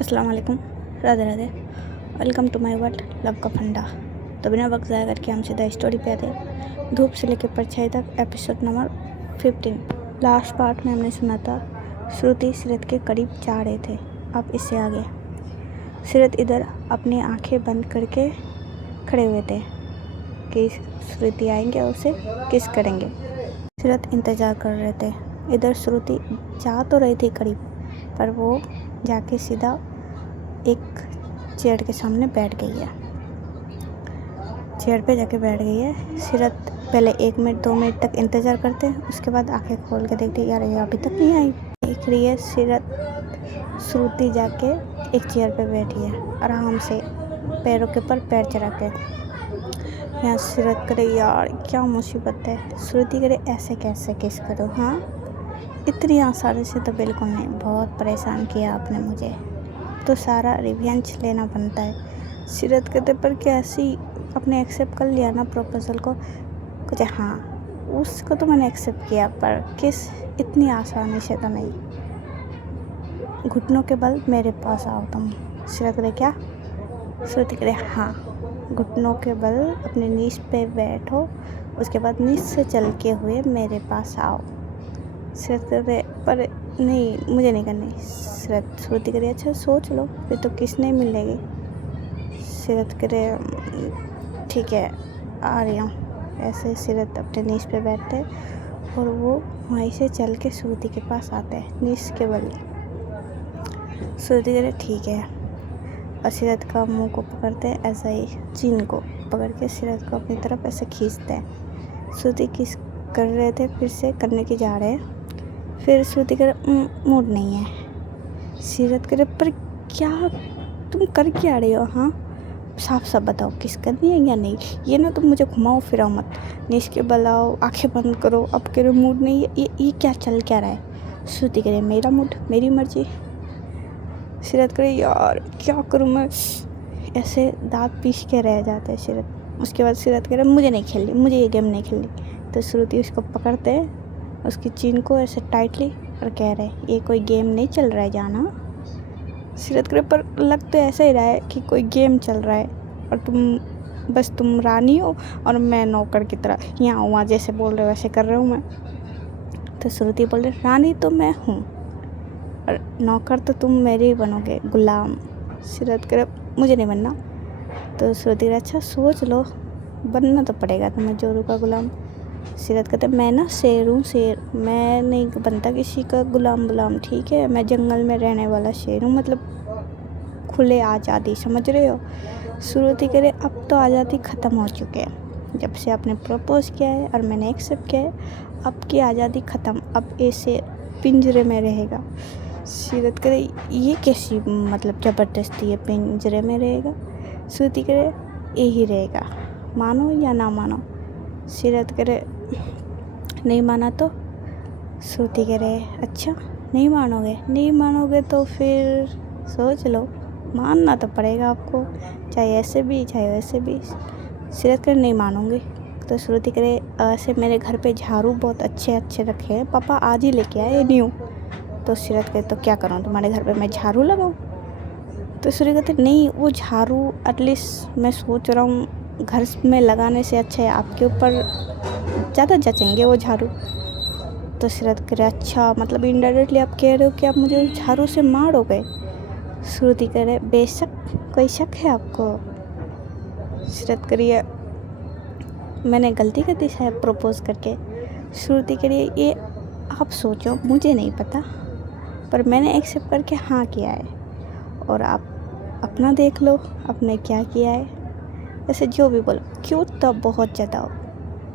अस्सलाम वालेकुम, Radhe Radhe. Welcome to my world love का फंडा। तो बिना वक्त ज़ाया करके हम सीधा स्टोरी पे आते हैं। धूप से लेकर परछाई तक, एपिसोड नंबर 15। लास्ट पार्ट में हमने सुना था श्रुति सीरत के करीब जा रहे थे। अब इससे आगे सीरत इधर अपनी आंखें बंद करके खड़े हुए थे कि श्रुति आएंगे और उसे किस करेंगे। सीरत इंतज़ार कर रहे थे। इधर श्रुति जा तो रही थी करीब, पर वो जाके सीधा एक चेयर के सामने बैठ गई है। चेयर पे जाके बैठ गई है। सीरत पहले 1 मिनट 2 मिनट तक इंतज़ार करते हैं, उसके बाद आंखें खोल के देखते यार ये अभी तक नहीं आई। देख रही है सीरत, श्रुति जाके एक चेयर पे बैठी है आराम से, पैरों के ऊपर पैर चढ़ा के। यहाँ सीरत करे यार क्या मुसीबत है। श्रुति करे ऐसे कैसे किस करो, हाँ इतनी आसानी से तो बिल्कुल नहीं। बहुत परेशान किया आपने मुझे, तो सारा रिवेंज लेना बनता है। सीरत कहते पर कैसी आपने एक्सेप्ट कर लिया ना प्रपोजल को। कहते हाँ उसको तो मैंने एक्सेप्ट किया, पर किस इतनी आसानी से तो नहीं। घुटनों के बल मेरे पास आओ तुम। सीरत कहते क्या? श्रुति कहते हाँ घुटनों के बल अपने नीज पे बैठो, उसके बाद नीज से चल के हुए मेरे पास आओ। सीरत कहते पर नहीं मुझे नहीं करनी। श्रुति करे अच्छा सोच लो, फिर तो किस नहीं मिलेगी। सीरत करे ठीक है आ रही हूँ। ऐसे सीरत अपने नीज पे बैठते और वो वहीं से चल के श्रुति के पास आते हैं नीज के बल। श्रुति करे ठीक है, और सीरत का मुंह को पकड़ते हैं, ऐसा ही चीन को पकड़ के सीरत को अपनी तरफ ऐसे खींचते हैं। श्रुति किस कर रहे थे, फिर से करने की जा रहे हैं। फिर श्रुति करे मूड नहीं है। सीरत करे पर क्या तुम कर क्या रहे हो, हाँ साफ साफ बताओ किस करनी है या नहीं। ये ना तुम मुझे घुमाओ फिराओ मत, नीच के बलाओ, आंखें बंद करो। अब करे मूड नहीं है, ये क्या चल क्या रहा है। श्रुति करे मेरा मूड मेरी मर्जी। सीरत करे यार क्या करूँ मैं, ऐसे दांत पीस के रह जाते हैं सीरत। उसके बाद सीरत करे मुझे नहीं खेलनी, मुझे ये गेम नहीं खेलनी। तो श्रुति उसको पकड़ते हैं, उसकी चीन को ऐसे टाइटली, और कह रहे ये कोई गेम नहीं चल रहा है जाना। सीरत करे पर लग तो ऐसा ही रहा है कि कोई गेम चल रहा है, और तुम रानी हो और मैं नौकर की तरह यहाँ वहाँ जैसे बोल रहे हो वैसे कर रहा हूँ मैं। तो श्रुति बोल रही रानी तो मैं हूँ और नौकर तो तुम मेरे ही बनोगे, गुलाम। सीरत करे मुझे नहीं बनना। तो श्रुति करे अच्छा सोच लो, बनना तो पड़ेगा तुम्हें जोरू का गुलाम। सीरत कहते मैं ना शेर हूँ शेर, मैं नहीं बनता किसी का गुलाम, ठीक है। मैं जंगल में रहने वाला शेर हूँ, मतलब खुले आज़ादी, समझ रहे हो। श्रुति करे अब तो आज़ादी ख़त्म हो चुके हैं, जब से आपने प्रपोज किया है और मैंने एक्सेप्ट किया है, अब की आज़ादी ख़त्म। अब ऐसे पिंजरे में रहेगा। सीरत करे ये कैसी मतलब ज़बरदस्ती है, पिंजरे में रहेगा। श्रुति करे यही रहेगा, मानो या ना मानो। सीरत करे नहीं माना तो। श्रुति करे अच्छा नहीं मानोगे तो फिर सोच लो, मानना तो पड़ेगा आपको, चाहे ऐसे भी चाहे वैसे भी। सीरत करे नहीं मानूंगी। तो श्रुति करे ऐसे मेरे घर पे झाड़ू बहुत अच्छे रखे हैं, पापा आज ही लेके आए न्यू। तो सीरत करे तो क्या करूँ तुम्हारे घर पे मैं झाड़ू लगाऊँ। तो श्रुति कहते नहीं वो झाड़ू एटलीस्ट मैं सोच रहा हूँ घर में लगाने से अच्छा है आपके ऊपर ज़्यादा जचेंगे वो झाड़ू। तो सीरत करे अच्छा मतलब इनडायरेक्टली आप कह रहे हो कि आप मुझे झाड़ू से मारोगे। श्रुति करे बेशक, कोई शक है आपको। सीरत करिए मैंने गलती कर दी शायद प्रपोज करके। श्रुति करिए ये आप सोचो, मुझे नहीं पता, पर मैंने एक्सेप्ट करके हाँ किया है, और आप अपना देख लो आपने क्या किया है। ऐसे जो भी बोलो, क्यूट तो बहुत ज़्यादा हो,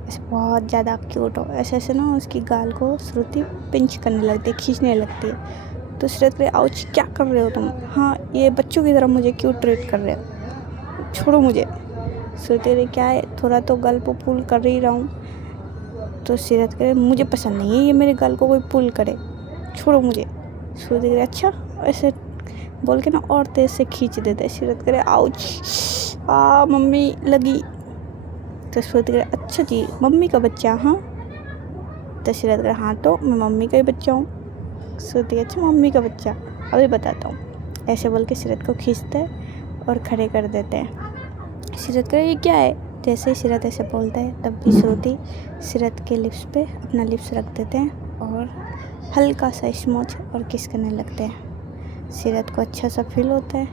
ऐसे बहुत ज़्यादा क्यूट हो। ऐसे ना उसकी गाल को श्रुति पिंच करने लगती है, खींचने लगती है। तो सीरत करे आउच क्या कर रहे हो तुम, हाँ ये बच्चों की तरह मुझे क्यों ट्रीट कर रहे हो, छोड़ो मुझे। श्रुति करे क्या है थोड़ा तो गल को पुल कर ही रहा हूँ। तो सीरत करे मुझे पसंद नहीं है ये मेरे गल को कोई पुल करे, छोड़ो मुझे। श्रुति करे अच्छा, ऐसे बोल के ना और तेज से खींच देते। सीरत करे आउच मम्मी लगी। तो श्रुति करे अच्छा जी मम्मी का बच्चा, हाँ। तो सीरत करे हाँ तो मैं मम्मी का ही बच्चा हूँ। श्रुति अच्छा मम्मी का बच्चा, अभी बताता हूँ। ऐसे बोल के सीरत को खींचते और खड़े कर देते हैं। सीरत कह ये क्या है। जैसे ही सीरत ऐसे बोलता है तब भी श्रुति सीरत के लिप्स पे अपना लिप्स रख देते हैं और हल्का सा स्मूच और किस करने लगते हैं। सीरत को अच्छा सा फील होता है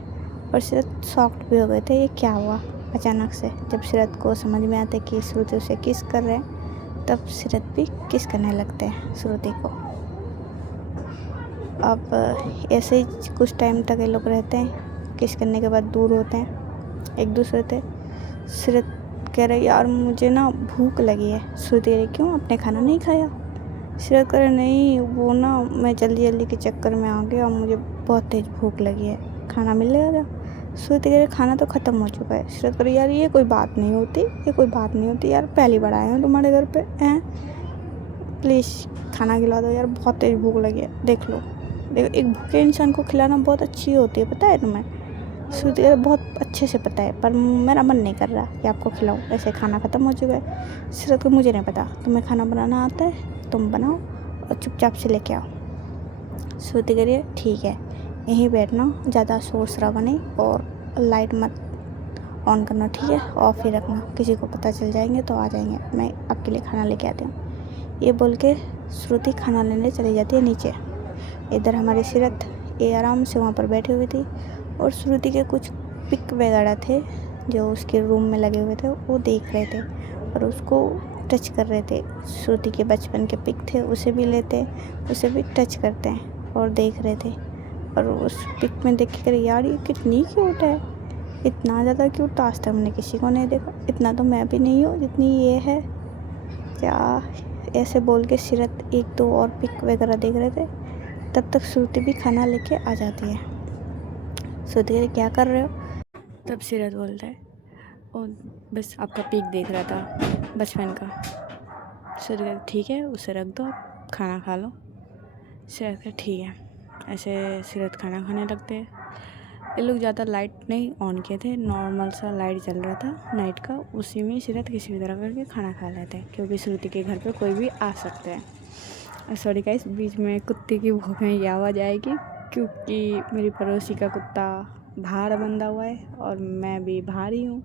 और सीरत शॉक्ड भी हो गए थे, ये क्या हुआ अचानक से। जब सीरत को समझ में आता है कि श्रुति उसे किस कर रहे हैं तब सीरत भी किस करने लगते हैं श्रुति को। अब ऐसे ही कुछ टाइम तक ये लोग रहते हैं, किस करने के बाद दूर होते हैं एक दूसरे से। सीरत कह रहे यार मुझे ना भूख लगी है। श्रुति कह रही क्यों, आपने खाना नहीं खाया। सीरत कह रहे नहीं वो ना मैं जल्दी जल्दी के चक्कर में आ गया और मुझे बहुत तेज़ भूख लगी है, खाना मिलेगा क्या। श्रुति कह रही खाना तो ख़त्म हो चुका है। सीरत कह रही यार ये कोई बात नहीं होती, ये कोई बात नहीं होती यार, पहली बार आए हैं तुम्हारे घर पे हैं, प्लीज़ खाना खिला दो यार, बहुत तेज़ भूख लगी है। देखो एक भूखे इंसान को खिलाना बहुत अच्छी होती है, पता है तुम्हें। श्रुति कह रही बहुत अच्छे से पता है, पर मेरा मन नहीं कर रहा कि आपको खिलाऊं, ऐसे खाना ख़त्म हो चुका है। सीरत को मुझे नहीं पता, तुम्हें खाना बनाना आता है तुम बनाओ और चुपचाप से लेके आओ। श्रुति कह रही है ठीक है, यहीं बैठना, ज़्यादा शोर शराबा नहीं और लाइट मत ऑन करना, ठीक है, ऑफ ही रखना, किसी को पता चल जाएंगे तो आ जाएंगे, मैं आपके लिए खाना लेके आती हूँ। ये बोल के श्रुति खाना लेने चली जाती है नीचे। इधर हमारी सीरत ये आराम से वहाँ पर बैठी हुई थी और श्रुति के कुछ पिक वगैरह थे जो उसके रूम में लगे हुए थे, वो देख रहे थे और उसको टच कर रहे थे। श्रुति के बचपन के पिक थे, उसे भी लेते, उसे भी टच करते हैं और देख रहे थे। और उस पिक में देख कर यार ये कितनी क्यूट है, इतना ज़्यादा क्यूट तो आज तक हमने किसी को नहीं देखा, इतना तो मैं भी नहीं हूँ जितनी ये है क्या। ऐसे बोल के सीरत एक दो और पिक वगैरह देख रहे थे। तब तक श्रुति भी खाना लेके आ जाती है। श्रुति कह क्या कर रहे हो। तब सीरत बोलता है ओ बस आपका पिक देख रहा था बचपन का। श्रुति कहती ठीक है उसे रख दो, आप खाना खा लो। सीरत कहती ठीक है। ऐसे सीरत खाना खाने लगते हैं। ये लोग ज़्यादा लाइट नहीं ऑन किए थे, नॉर्मल सा लाइट चल रहा था नाइट का, उसी में सीरत किसी भी तरह करके खाना खा लेते हैं क्योंकि श्रुति के घर पे कोई भी आ सकता है। सॉरी गाइस, बीच में कुत्ते की भौंकने की आवाज़ आएगी क्योंकि मेरी पड़ोसी का कुत्ता बाहर बंधा हुआ है और मैं भी बाहर ही हूँ,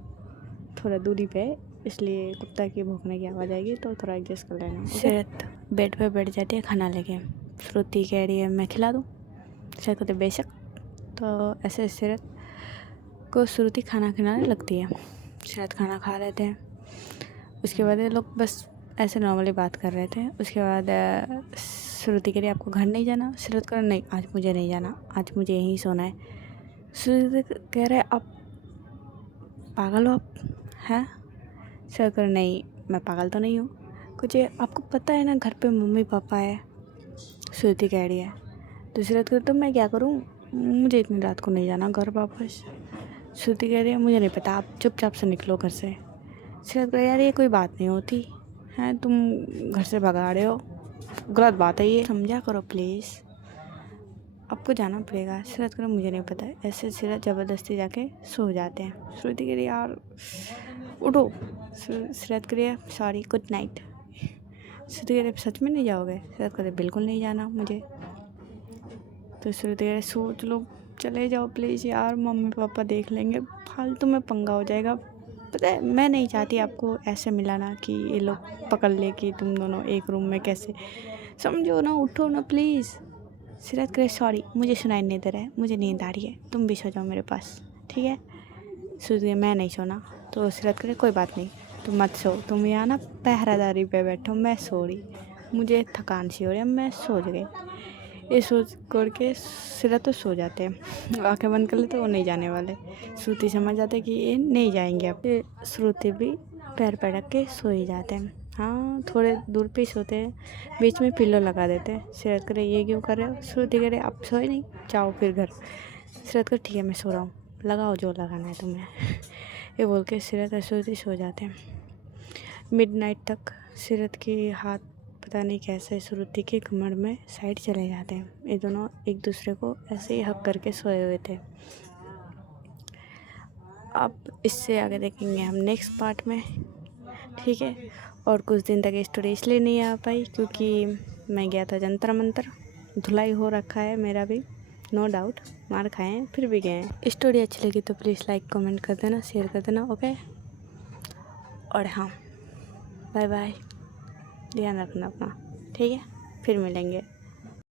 थोड़ा दूरी पे, इसलिए कुत्ता की भौंकने की आवाज़ आएगी तो थोड़ा एडजस्ट कर लेना। सीरत बेड पे बैठ जाती है खाना लेके। श्रुति कह रही है मैं खिला दूँ। सीरत कहते बेशक। तो ऐसे सीरत को श्रुति खाना खिलाने लगती है। सीरत खाना खा लेते हैं। उसके बाद ये लोग बस ऐसे नॉर्मली बात कर रहे थे। उसके बाद श्रुति के लिए आपको घर नहीं जाना। सीरत कह नहीं आज मुझे नहीं जाना, आज मुझे यहीं सोना है। श्रुति कह रहे आप पागल हो आप हैं। सीरत कह नहीं मैं पागल तो नहीं हूँ, कुछ आपको पता है ना घर पे मम्मी पापा है। श्रुति कह रही है तो सीरत कह तो मैं क्या करूँ, मुझे इतनी रात को नहीं जाना घर वापस। श्रुति कह रही है मुझे नहीं पता, आप चुपचाप से निकलो घर से। सीरत कह यार ये कोई बात नहीं होती है, तुम घर से भगा रहे हो, गलत बात है ये, समझा करो प्लीज़, आपको जाना पड़ेगा। सीरत कह मुझे नहीं पता। ऐसे सीरत ज़बरदस्ती जाके सो जाते हैं। श्रुति कह रही यार उठो। सीरत कह रही है सॉरी गुड नाइट। श्रुति कह रही सच में नहीं जाओगे। सीरत कह रही बिल्कुल नहीं जाना मुझे। तो श्रुति कह रही सोच लो चले जाओ प्लीज़ यार, मम्मी पापा देख लेंगे, फालतू में पंगा हो जाएगा। पता है मैं नहीं चाहती आपको ऐसे मिलाना कि ये लोग पकड़ ले कि तुम दोनों एक रूम में कैसे, समझो ना, उठो ना प्लीज़। सीरत कह सॉरी मुझे सुनाई नहीं दे रहा है, मुझे नींद आ रही है, तुम भी सो जाओ मेरे पास, ठीक है। श्रुति मैं नहीं सोना। तो सीरत कह कोई बात नहीं तुम मत सो, तुम यहाँ ना पहरादारी पे बैठो, मैं सो रही, मुझे थकान सी हो रही है, मैं सो गई। ये सोच करके सीरत तो सो जाते हैं, आँखें बंद कर लेते तो वो नहीं जाने वाले। श्रुति समझ जाते कि ये नहीं जाएंगे। अब श्रुति भी पैर पटक के सो ही जाते हैं। हाँ थोड़े दूर पे सोते हैं, बीच में पिल्लो लगा देते हैं। सीरत करे ये क्यों कर रहे हो। श्रुति करे आप सोए नहीं, जाओ फिर घर। सीरत करे ठीक है मैं सो रहा हूँ, लगाओ जो लगाना है तुम्हें। ये बोल के सीरत और श्रुति सो जाते हैं। मिडनाइट तक सीरत के हाथ पता नहीं कैसे श्रुति के कमर में साइड चले जाते हैं। ये दोनों एक दूसरे को ऐसे ही हक करके सोए हुए थे। अब इससे आगे देखेंगे हम नेक्स्ट पार्ट में, ठीक है। और कुछ दिन तक स्टोरी इसलिए नहीं आ पाई क्योंकि मैं गया था जंतर मंतर, धुलाई हो रखा है मेरा भी, नो डाउट। मार खाएं फिर भी गए। स्टोरी अच्छी लगी तो प्लीज़ लाइक कमेंट कर देना, शेयर कर देना, ओके। और हाँ, बाय बाय, ध्यान रखना अपना, ठीक है, फिर मिलेंगे।